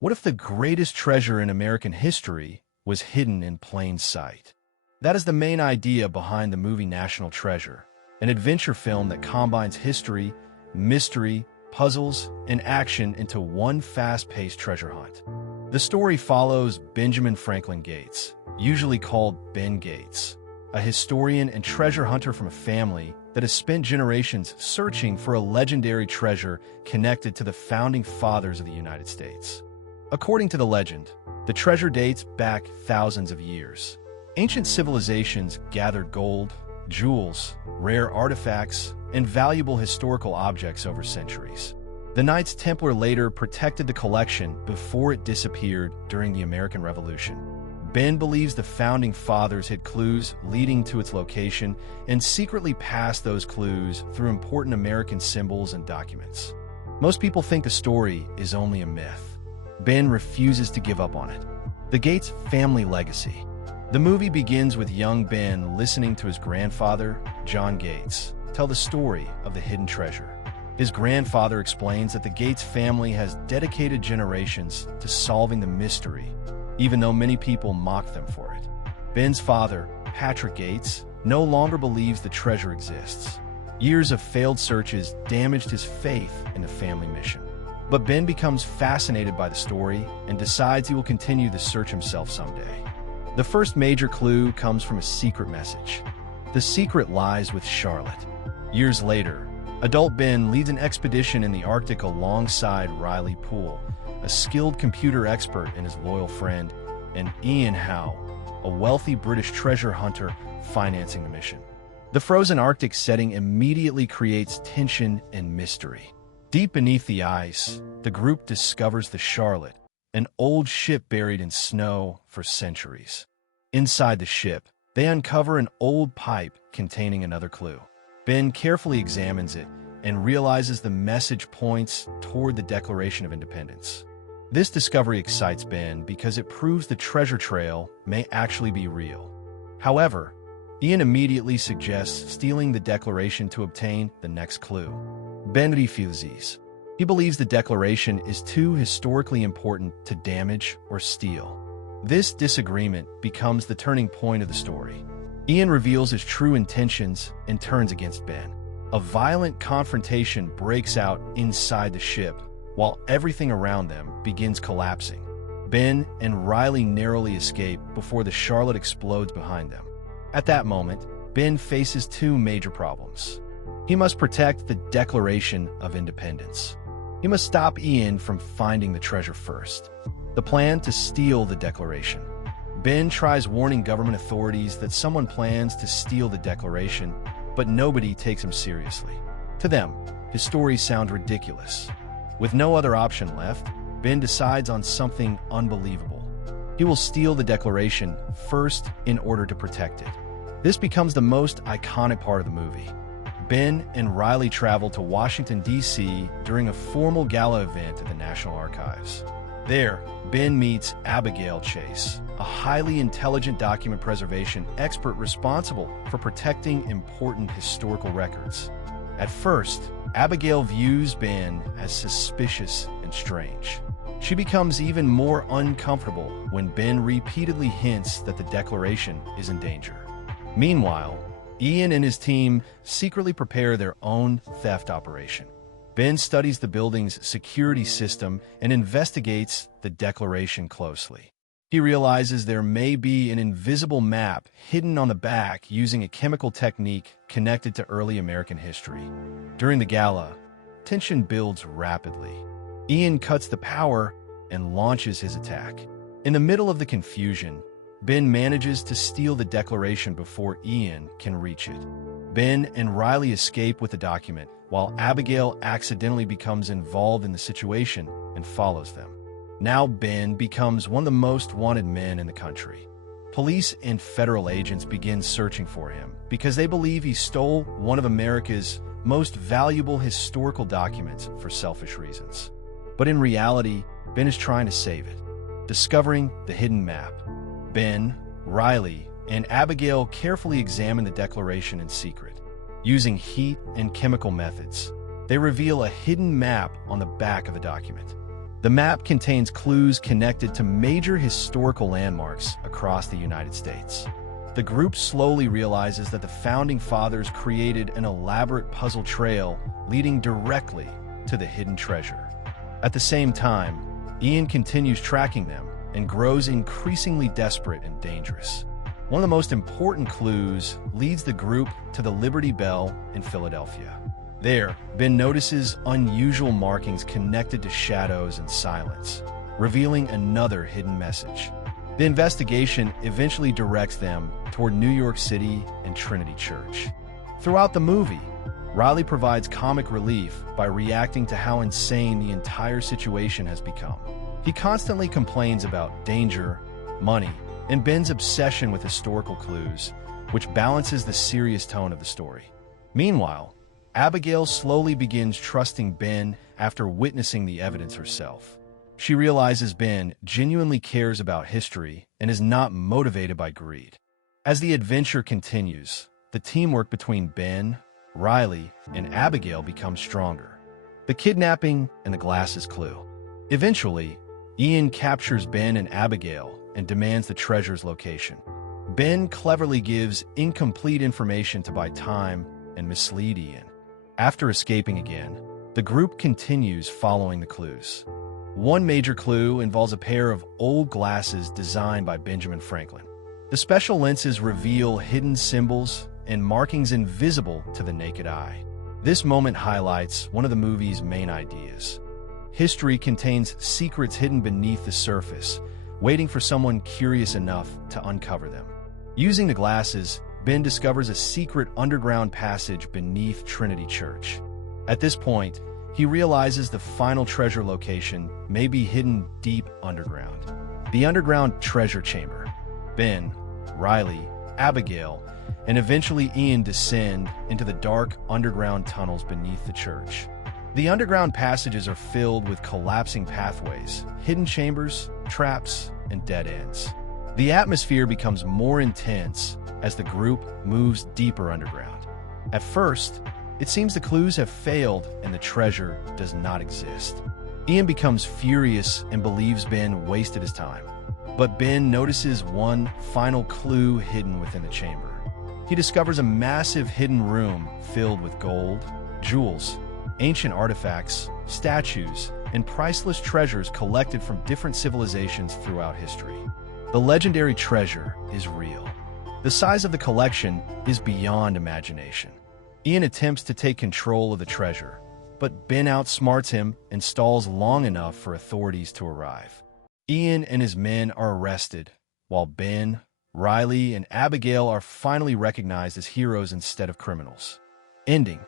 What if the greatest treasure in American history was hidden in plain sight? That is the main idea behind the movie National Treasure, an adventure film that combines history, mystery, puzzles, and action into one fast-paced treasure hunt. The story follows Benjamin Franklin Gates, usually called Ben Gates, a historian and treasure hunter from a family that has spent generations searching for a legendary treasure connected to the founding fathers of the United States. According to the legend, the treasure dates back thousands of years. Ancient civilizations gathered gold, jewels, rare artifacts, and valuable historical objects over centuries. The Knights Templar later protected the collection before it disappeared during the American Revolution. Ben believes the founding fathers hid clues leading to its location and secretly passed those clues through important American symbols and documents. Most people think the story is only a myth. Ben refuses to give up on it. The Gates family legacy. The movie begins with young Ben listening to his grandfather, John Gates, tell the story of the hidden treasure. His grandfather explains that the Gates family has dedicated generations to solving the mystery, even though many people mock them for it. Ben's father, Patrick Gates, no longer believes the treasure exists. Years of failed searches damaged his faith in the family mission. But Ben becomes fascinated by the story and decides he will continue the search himself someday. The first major clue comes from a secret message. The secret lies with Charlotte. Years later, adult Ben leads an expedition in the Arctic alongside Riley Poole, a skilled computer expert and his loyal friend, and Ian Howe, a wealthy British treasure hunter financing the mission. The frozen Arctic setting immediately creates tension and mystery. Deep beneath the ice, the group discovers the Charlotte, an old ship buried in snow for centuries. Inside the ship, they uncover an old pipe containing another clue. Ben carefully examines it and realizes the message points toward the Declaration of Independence. This discovery excites Ben because it proves the treasure trail may actually be real. However, Ian immediately suggests stealing the Declaration to obtain the next clue. Ben refuses. He believes the Declaration is too historically important to damage or steal. This disagreement becomes the turning point of the story. Ian reveals his true intentions and turns against Ben. A violent confrontation breaks out inside the ship, while everything around them begins collapsing. Ben and Riley narrowly escape before the Charlotte explodes behind them. At that moment, Ben faces two major problems. He must protect the Declaration of Independence. He must stop Ian from finding the treasure first. The plan to steal the Declaration. Ben tries warning government authorities that someone plans to steal the Declaration, but nobody takes him seriously. To them, his story sounds ridiculous. With no other option left, Ben decides on something unbelievable. He will steal the Declaration first in order to protect it. This becomes the most iconic part of the movie. Ben and Riley travel to Washington, D.C. during a formal gala event at the National Archives. There, Ben meets Abigail Chase, a highly intelligent document preservation expert responsible for protecting important historical records. At first, Abigail views Ben as suspicious and strange. She becomes even more uncomfortable when Ben repeatedly hints that the Declaration is in danger. Meanwhile, Ian and his team secretly prepare their own theft operation. Ben studies the building's security system and investigates the Declaration closely. He realizes there may be an invisible map hidden on the back using a chemical technique connected to early American history. During the gala, tension builds rapidly. Ian cuts the power and launches his attack. In the middle of the confusion, Ben manages to steal the Declaration before Ian can reach it. Ben and Riley escape with the document, while Abigail accidentally becomes involved in the situation and follows them. Now Ben becomes one of the most wanted men in the country. Police and federal agents begin searching for him because they believe he stole one of America's most valuable historical documents for selfish reasons. But in reality, Ben is trying to save it. Discovering the hidden map, Ben, Riley, and Abigail carefully examine the Declaration in secret. Using heat and chemical methods, they reveal a hidden map on the back of the document. The map contains clues connected to major historical landmarks across the United States. The group slowly realizes that the Founding Fathers created an elaborate puzzle trail leading directly to the hidden treasure. At the same time, Ian continues tracking them and grows increasingly desperate and dangerous. One of the most important clues leads the group to the Liberty Bell in Philadelphia. There, Ben notices unusual markings connected to shadows and silence, revealing another hidden message. The investigation eventually directs them toward New York City and Trinity Church. Throughout the movie, Riley provides comic relief by reacting to how insane the entire situation has become. He constantly complains about danger, money, and Ben's obsession with historical clues, which balances the serious tone of the story. Meanwhile, Abigail slowly begins trusting Ben after witnessing the evidence herself. She realizes Ben genuinely cares about history and is not motivated by greed. As the adventure continues, the teamwork between Ben, Riley, and Abigail becomes stronger. The kidnapping and the glasses clue. Eventually, Ian captures Ben and Abigail and demands the treasure's location. Ben cleverly gives incomplete information to buy time and mislead Ian. After escaping again, the group continues following the clues. One major clue involves a pair of old glasses designed by Benjamin Franklin. The special lenses reveal hidden symbols and markings invisible to the naked eye. This moment highlights one of the movie's main ideas. History contains secrets hidden beneath the surface, waiting for someone curious enough to uncover them. Using the glasses, Ben discovers a secret underground passage beneath Trinity Church. At this point, he realizes the final treasure location may be hidden deep underground. The underground treasure chamber. Ben, Riley, Abigail, and eventually Ian descend into the dark underground tunnels beneath the church. The underground passages are filled with collapsing pathways, hidden chambers, traps, and dead ends. The atmosphere becomes more intense as the group moves deeper underground. At first, it seems the clues have failed and the treasure does not exist. Ian becomes furious and believes Ben wasted his time. But Ben notices one final clue hidden within the chamber. He discovers a massive hidden room filled with gold, jewels, ancient artifacts, statues, and priceless treasures collected from different civilizations throughout history. The legendary treasure is real. The size of the collection is beyond imagination. Ian attempts to take control of the treasure, but Ben outsmarts him and stalls long enough for authorities to arrive. Ian and his men are arrested, while Ben, Riley, and Abigail are finally recognized as heroes instead of criminals. Ending.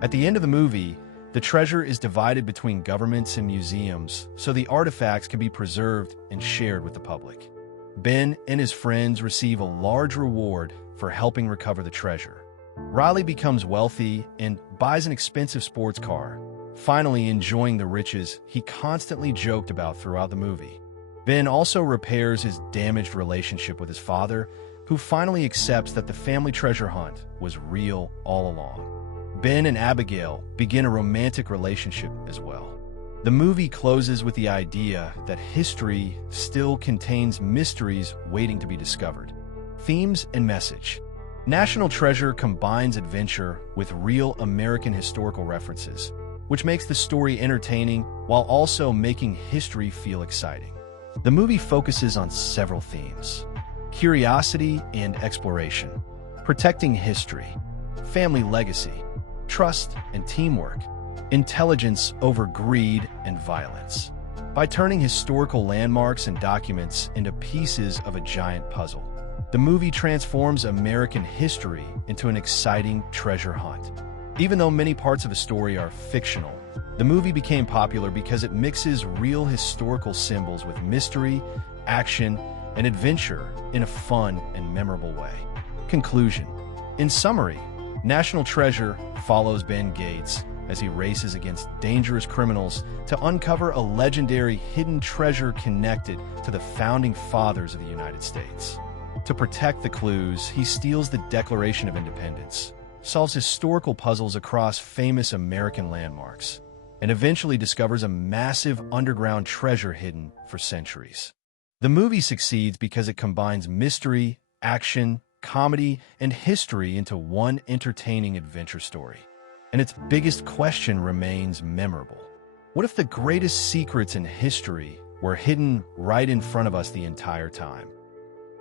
At the end of the movie, the treasure is divided between governments and museums so the artifacts can be preserved and shared with the public. Ben and his friends receive a large reward for helping recover the treasure. Riley becomes wealthy and buys an expensive sports car, finally enjoying the riches he constantly joked about throughout the movie. Ben also repairs his damaged relationship with his father, who finally accepts that the family treasure hunt was real all along. Ben and Abigail begin a romantic relationship as well. The movie closes with the idea that history still contains mysteries waiting to be discovered. Themes and message. National Treasure combines adventure with real American historical references, which makes the story entertaining while also making history feel exciting. The movie focuses on several themes: curiosity and exploration, protecting history, family legacy, trust and teamwork, intelligence over greed and violence. By turning historical landmarks and documents into pieces of a giant puzzle, the movie transforms American history into an exciting treasure hunt. Even though many parts of the story are fictional, the movie became popular because it mixes real historical symbols with mystery, action, and adventure in a fun and memorable way. Conclusion. In summary, National Treasure follows Ben Gates as he races against dangerous criminals to uncover a legendary hidden treasure connected to the founding fathers of the United States. To protect the clues, he steals the Declaration of Independence, solves historical puzzles across famous American landmarks, and eventually discovers a massive underground treasure hidden for centuries. The movie succeeds because it combines mystery, action, comedy, and history into one entertaining adventure story. And its biggest question remains memorable. What if the greatest secrets in history were hidden right in front of us the entire time?